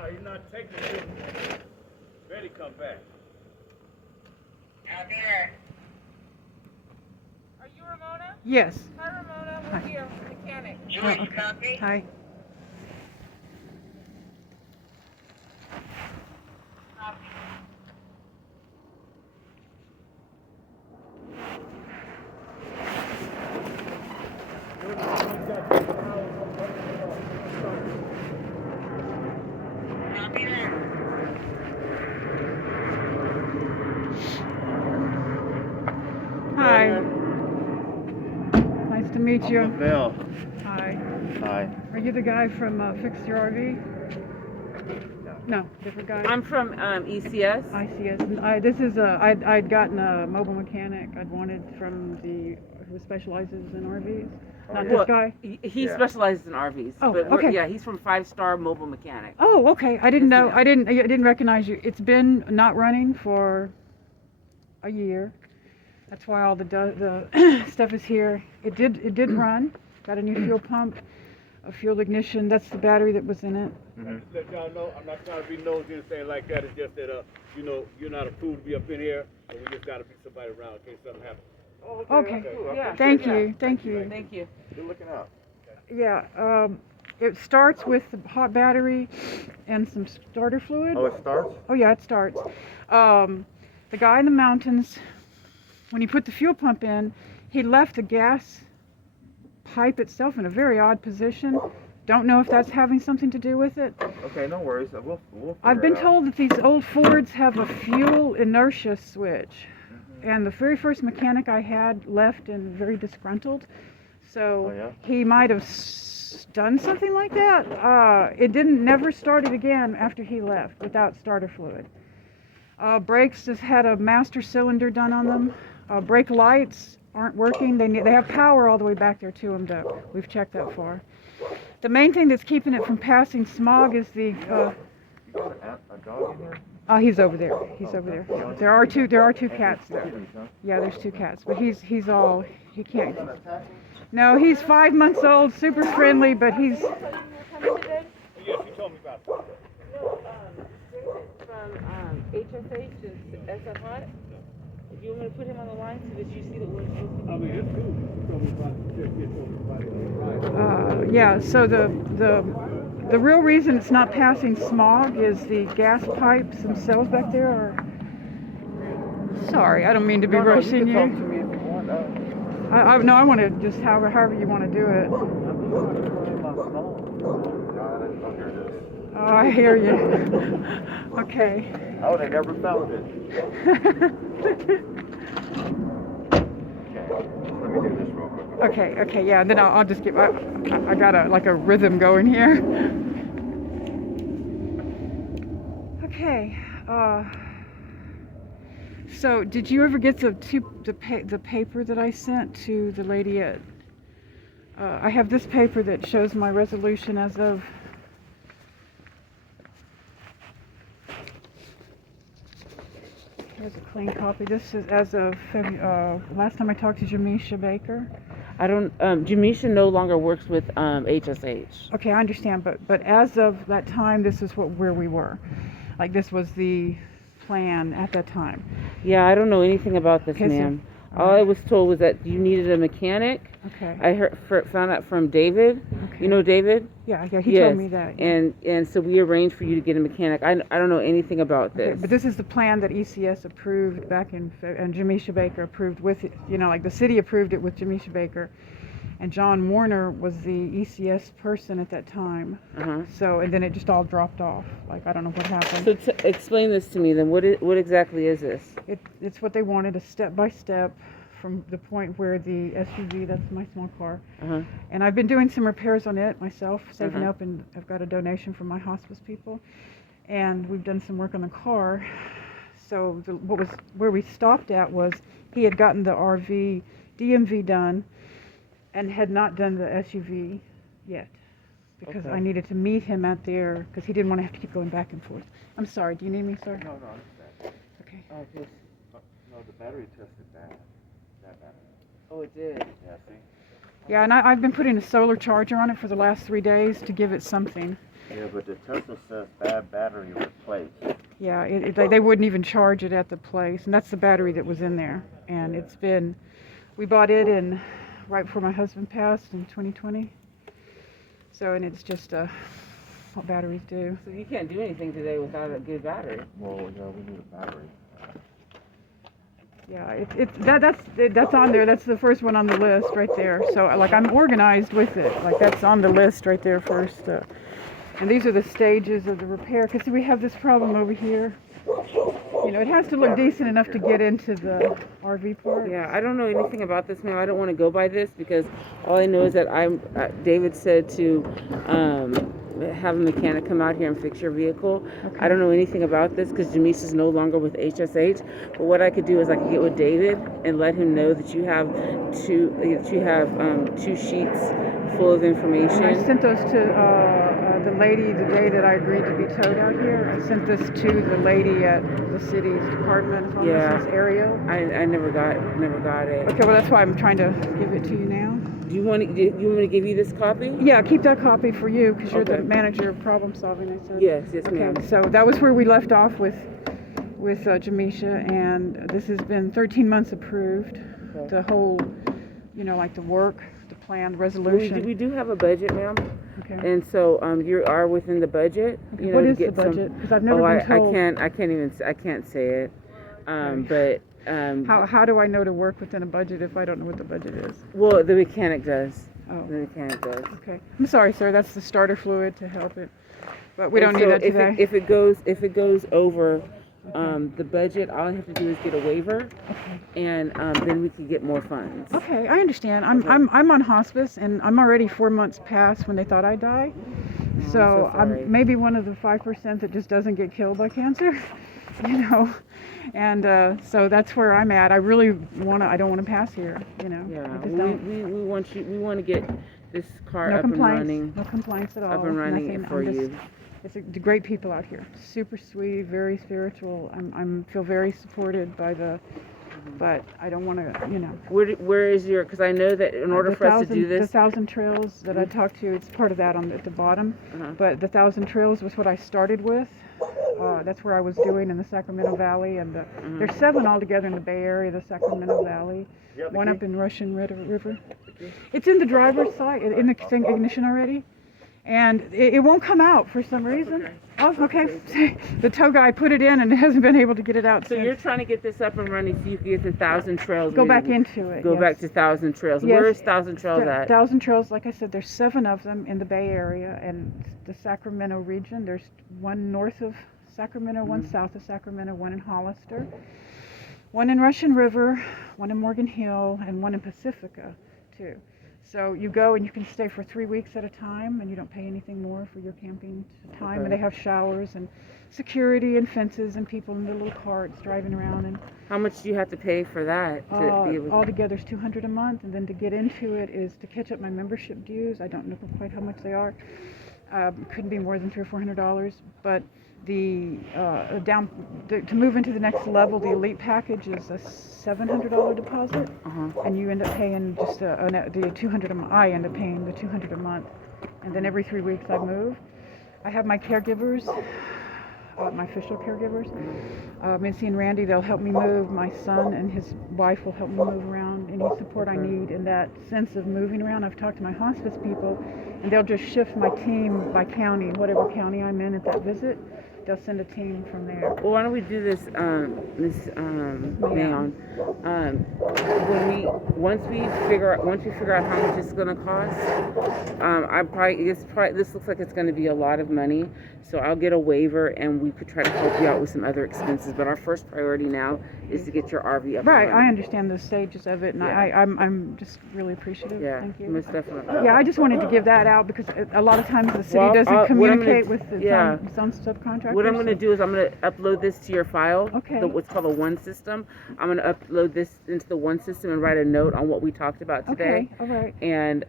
No, he's not taking it. Ready, come back. Out there. Are you Ramona? Yes. Hi, Ramona. We're here, mechanic. Joyce, copy? Hi. Copy. Copy that. Hi. Nice to meet you. Bill. Hi. Hi. Are you the guy from Fix Your RV? No, different guy. I'm from ECS. ICS. This is I'd gotten a mobile mechanic I'd wanted from who specializes in RVs. Not this guy. He specializes in RVs. Oh, but okay. Yeah, he's from 5-Star Mobile Mechanic. Oh, okay. I didn't know. Yes, I didn't recognize you. It's been not running for a year. That's why all the stuff is here. It did run. Got a new fuel pump, a fuel ignition. That's the battery that was in it. Just let y'all know, I'm not trying to be nosy and saying like that. It's just that, you know, you're not approved to be up in here, so we just got to be somebody around in case something happens. Oh, Okay. Yeah. Thank Yeah. you. Thank you. Thank you. Good looking out. Yeah. It starts with the hot battery and some starter fluid. Oh, it starts? Oh yeah, it starts. The guy in the mountains, when he put the fuel pump in, he left the gas pipe itself in a very odd position. Don't know if that's having something to do with it. Okay, no worries. We'll I've been told that these old Fords have a fuel inertia switch. And the very first mechanic I had left and very disgruntled. So he might have done something like that. It never started again after he left without starter fluid. Brakes just had a master cylinder done on them. Brake lights aren't working. They have power all the way back there to them though. We've checked that far. The main thing that's keeping it from passing smog is the You got a dog in here? he's over there. He's over there. There are two cats there. Yeah, there's two cats, but he can't. No, he's 5 months old, super friendly, but he's. Yes, you told me about that. No, from HSH and SF Hot. If you want me to put him on the line so that you see that we're supposed to be I mean, it's cool. You told me about it. Yeah, so the real reason it's not passing smog is the gas pipes themselves back there are. Sorry, I don't mean to be rushing you. Talk to me if you want. No, I want to just however you want to do it. Oh, I hear you. Okay. I would have never found it. Okay, let me do this real quick. Okay, yeah, and then I'll just get. I got a rhythm going here. Okay. So, did you ever get the paper that I sent to the lady at? I have this paper that shows my resolution as of. Here's a clean copy. This is as of last time I talked to Jamisha Baker. I don't. Jamisha no longer works with HSH. Okay, I understand, but as of that time, this is where we were. Like this was the plan at that time. Yeah, I don't know anything about this, Okay, so- ma'am. All I was told was that you needed a mechanic. Okay. I found out from David. Okay. You know David? Yeah, he Yes. told me that. Yeah. And so we arranged for you to get a mechanic. I don't know anything about Okay, this. but this is the plan that ECS approved back and Jamisha Baker approved with it. You know, like the city approved it with Jamisha Baker, and John Warner was the ECS person at that time. So, and then it just all dropped off. Like I don't know what happened. So explain this to me then. What exactly is this? It's what they wanted, a step by step from the point where the SUV, that's my small car, and I've been doing some repairs on it myself, saving up, and I've got a donation from my hospice people, and we've done some work on the car. So where we stopped at was he had gotten the RV DMV done and had not done the SUV yet because I needed to meet him at there because he didn't want to have to keep going back and forth. I'm sorry, do you need me, sir? No, it's bad. Okay. No, the battery tested bad. That battery. Oh, it did. Yeah, see? Yeah, and I've been putting a solar charger on it for the last 3 days to give it something. Yeah, but the Tesla says bad battery replaced. Yeah, they wouldn't even charge it at the place, and that's the battery that was in there. And it's been, we bought it in right before my husband passed in 2020. So, and it's just what batteries do. So you can't do anything today without a good battery. Well, yeah, we need a battery. Yeah, that's on there. That's the first one on the list right there. So like I'm organized with it. Like that's on the list right there first. And these are the stages of the repair. Because we have this problem over here. You know, it has to look decent enough to get into the RV park. Yeah, I don't know anything about this now. I don't want to go by this because all I know is that David said to have a mechanic come out here and fix your vehicle. Okay. I don't know anything about this because Janice is no longer with HSH. But what I could do is I could get with David and let him know that you have two sheets full of information. And I sent those to the lady the day that I agreed to be towed out here. I sent this to the lady at the city's Department of Homelessness area. I never got it. Okay, well that's why I'm trying to give it to you now. Do you want me to give you this copy? Yeah, keep that copy for you because you're Okay. the manager of problem solving. I said. Yes, Okay, ma'am. so that was where we left off with Jamisha, and this has been 13 months approved. Okay. The whole, you know, like the work, the plan, the resolution. We do have a budget, ma'am. Okay. And so you are within the budget. Okay, You know, what to is the get some- budget? Because I've never been told. I can't say it. But How do I know to work within a budget if I don't know what the budget is? well, the mechanic does. Oh. The mechanic does. Okay. I'm sorry, sir. That's the starter fluid to help it. But we And don't need so that today. If it goes over the budget, all I have to do is get a waiver, and then we can get more funds. Okay, I understand. I'm on hospice, and I'm already 4 months past when they thought I'd die. Oh, So I'm so sorry. I'm maybe one of the 5% that just doesn't get killed by cancer, you know. And so that's where I'm at. I really I don't want to pass here, you know. Yeah, I just don't. we want to get this car No up and complaints. running. No complaints at all. Up and running Nothing. for I'm just- you. It's great people out here. Super sweet, very spiritual. I'm feel very supported by but I don't want to, you know. Where is your? Because I know that in order for us to do The this, 1,000 Trails that I talked to, it's part of that at the bottom. Uh-huh. But the 1,000 Trails was what I started with. That's where I was doing in the Sacramento Valley, and there's 7 altogether in the Bay Area, the Sacramento Valley. One up in Russian River. It's in the driver's side, in the ignition already. And it won't come out for some reason. Oh, okay. The tow guy put it in and hasn't been able to get it out so since. you're trying to get this up and running so you can get to 1,000 Trails. Go back into it. Go yes. back to 1,000 Trails. Yes. Where is 1,000 Trails at? 1,000 Trails, like I said, there's 7 of them in the Bay Area and the Sacramento region. There's one north of Sacramento, one south of Sacramento, one in Hollister, one in Russian River, one in Morgan Hill, and one in Pacifica, too. So you go and you can stay for 3 weeks at a time, and you don't pay anything more for your camping time. Okay. And they have showers and security and fences and people in their little carts driving around. And How much do you have to pay for that? To be able to... altogether is $200 a month, and then to get into it is to catch up my membership dues. I don't know quite how much they are. Couldn't be more than $300 or $400, but to move into the next level, the elite package is a $700 deposit, and you end up paying just the $200 a month. I end up paying the $200 a month, and then every 3 weeks I move. I have my caregivers, my official caregivers, Mincy and Randy. They'll help me move. My son and his wife will help me move around. Any support I need in that sense of moving around. I've talked to my hospice people, and they'll just shift my team by county, whatever county I'm in at that visit. They'll send a team from there. Well, why don't we do this, Mayon? Once we figure out how much it's gonna cost, this looks like it's gonna be a lot of money. So I'll get a waiver, and we could try to help you out with some other expenses. But our first priority now is to get your RV up. Right, and I running. understand the stages of it, and Yeah. I'm just really appreciative. Yeah, Thank you. most definitely. Yeah, I just wanted to give that out because a lot of times the city Well, doesn't what I'm gonna communicate do- with yeah. its own subcontractors. what I'm gonna do is I'm gonna upload this to your file. Okay. What's called a one system. I'm gonna upload this into the one system and write a note on what we talked about today. Okay, all right. And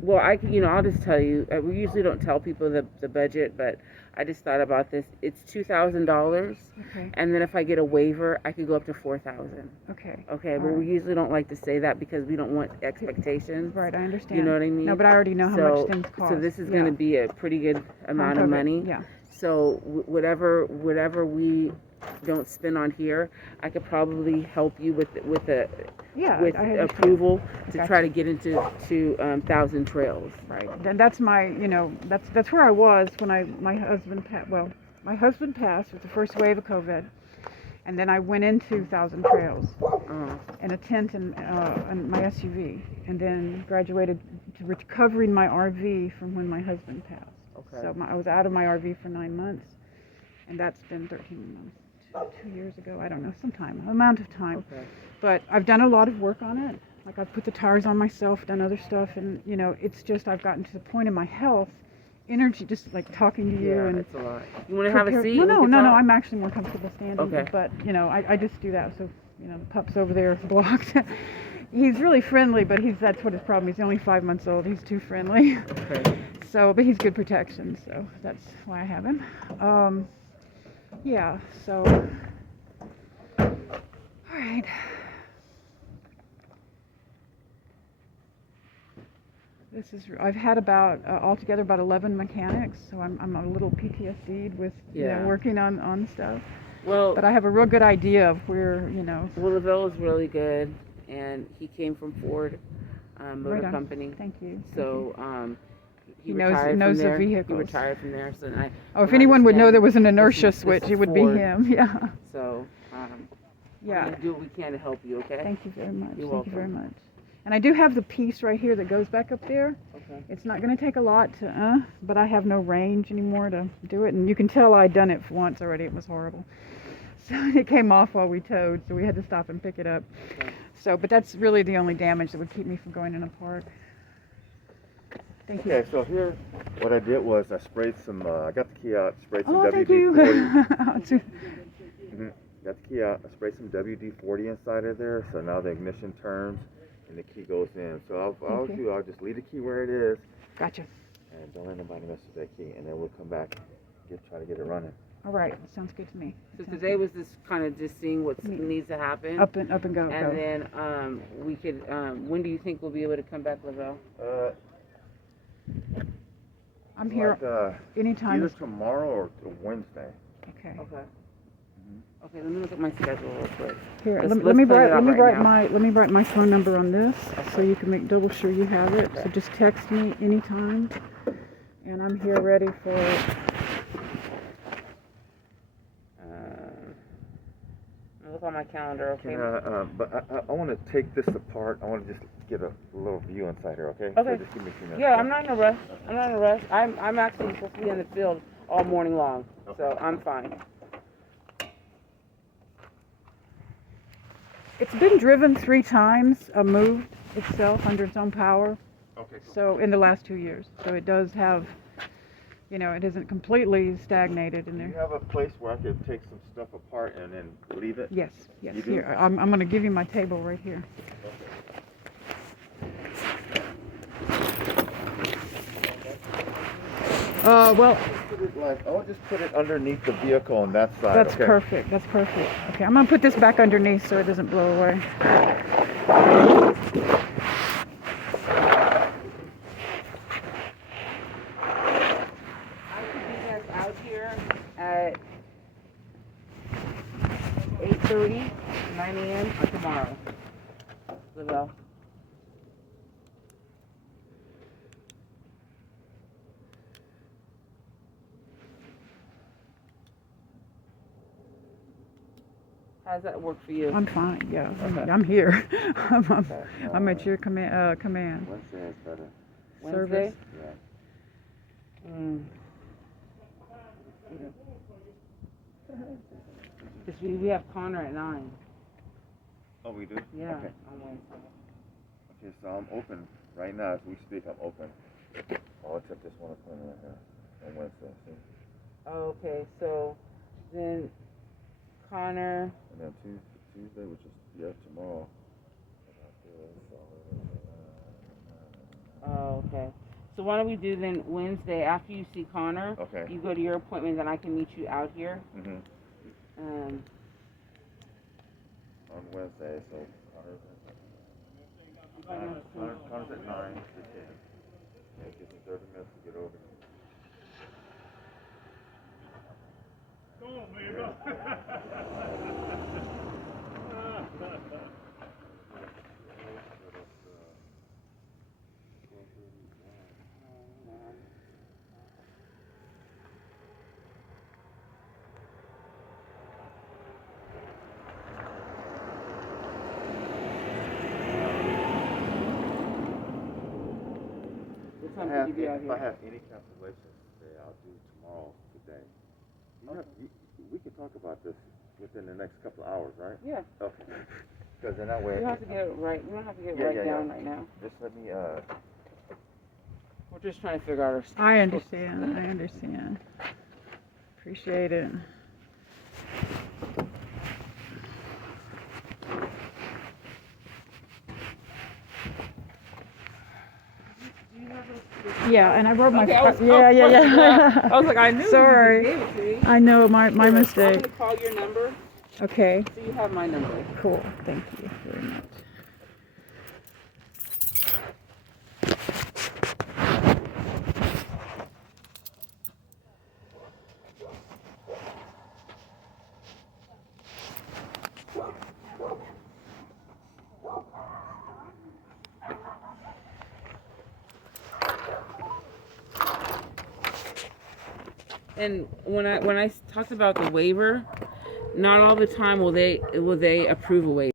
well, I'll just tell you. We usually don't tell people the budget, but I just thought about this. It's $2,000, Okay, and then if I get a waiver, I could go up to $4,000. okay. Okay, All but we right. usually don't like to say that because we don't want expectations. Right, I understand. You know what I mean? No, but I already know how much things cost. So this is Yeah. going to be a pretty good amount Chunk of it, money. Yeah. So whatever we don't spend on here, I could probably help you with Yeah, with I understand. approval to Gotcha. try to get into Thousand Trails. Right. Then that's my, that's where I was when my husband passed. Well, my husband passed with the first wave of COVID, and then I went into Thousand Trails in a tent in my SUV, and then graduated to recovering my RV from when my husband passed. Okay. So I was out of my RV for 9 months, and that's been 13 months, 2 years ago. I don't know, amount of time. Okay. But I've done a lot of work on it. Like I've put the tires on myself, done other stuff, and it's just I've gotten to the point in my health, energy, just like talking to you Yeah, and it's a lot. You want to have a prepare- seat? Well, We no, can no, no. talk? I'm actually more comfortable standing. Okay. But I just do that. So the pup's over there blocked. He's really friendly, but that's what his problem is. He's only 5 months old. He's too friendly. Okay. So, but he's good protection. So that's why I have him. Yeah. So. All right. I've had about altogether about 11 mechanics, so I'm a little PTSD'd with working on stuff. Well, But I have a real good idea of where Well, Lavelle's really good, and he came from Ford Motor Right on. Company. Thank you. So He retired knows from the there. vehicles. He retired from there. So If when I anyone would just know came, there was an this inertia is switch, Ford. it would be him. Yeah. So we're Yeah. gonna do what we can to help you. Okay. Thank you very much. You're Thank you very welcome. much. And I do have the piece right here that goes back up there. Okay. It's not going to take a lot but I have no range anymore to do it. And you can tell I'd done it once already. It was horrible. So it came off while we towed, so we had to stop and pick it up. Okay. So, but that's really the only damage that would keep me from going in a park. Thank you. Okay, so here, what I did was I sprayed some, I got the key out, sprayed some Oh, thank WD-40. you. Got the key out, I sprayed some WD-40 inside of there, so now the ignition turns and the key goes in. So I'll just leave the key where it is Gotcha. and don't let nobody mess with that key, and then we'll come back, try to get it running. All right. Sounds good to me. So Sounds today was just kind of just seeing what needs to happen. good. Up and go. And then we could. When do you think we'll be able to come back, Lavelle? I'm here Like, anytime. either tomorrow or Wednesday. Okay. Okay. Okay, let me look at my schedule real quick. Here, Let's let me plan it write out right now. let me write my phone number on this so you can make double sure you have it. So just text me anytime, and I'm here ready for it. Look on my calendar, okay? But I want to take this apart. I want to just get a little view inside here, okay? Okay. So just give me a few minutes. Yeah, I'm not in a rush. I'm actually supposed to be in the field all morning long, so I'm fine. It's been driven 3 times, moved itself under its own power. Okay, cool. So in the last 2 years, so it does have, it isn't completely stagnated in Do you there. have a place where I could take some stuff apart and then leave it? Yes. You do? Here, I'm going to give you my table right here. Well, I'll just put it underneath the vehicle on that side. that's okay? perfect. That's perfect. Okay, I'm going to put this back underneath so it doesn't blow away. I could be guys out here at 8:30, 9 a.m. tomorrow. Lavelle. How does that work for you? I'm fine. Yeah, Okay. I'm here. I'm Okay, at your command. Wednesday is better. Wednesday? Yeah. Because we have Connor at 9. Oh, we do? Yeah, Okay. on Wednesday. Okay, so I'm open. Right now, as we speak, I'm open. Oh, except this one appointment right here on Wednesday. See? Oh, okay, so then Connor. And then Tuesday, which is tomorrow. Oh, okay. So why don't we do then Wednesday after you see Connor? Okay. You go to your appointment, then I can meet you out here. Mhm. On Wednesday, so Connor's at 9 to 10. Yeah, it gives me 30 minutes to get over here. Go on, man, go. What time can you be out If I here? have any cancellations today, I'll do tomorrow today. We can talk about this within the next couple of hours, right? Yeah. Okay. Because then that way. You don't have to get it right. You don't have to get it Yeah, right yeah, down yeah. right now. Just let me We're just trying to figure out our stuff. I understand. Appreciate it. Yeah, and I wrote my. Okay, Yeah. I was like, I knew. Sorry. You gave it to me. I know my Here, mistake. I'm gonna call your number, Okay. so you have my number. Cool. Thank you very much. And when I talked about the waiver, not all the time will they approve a waiver.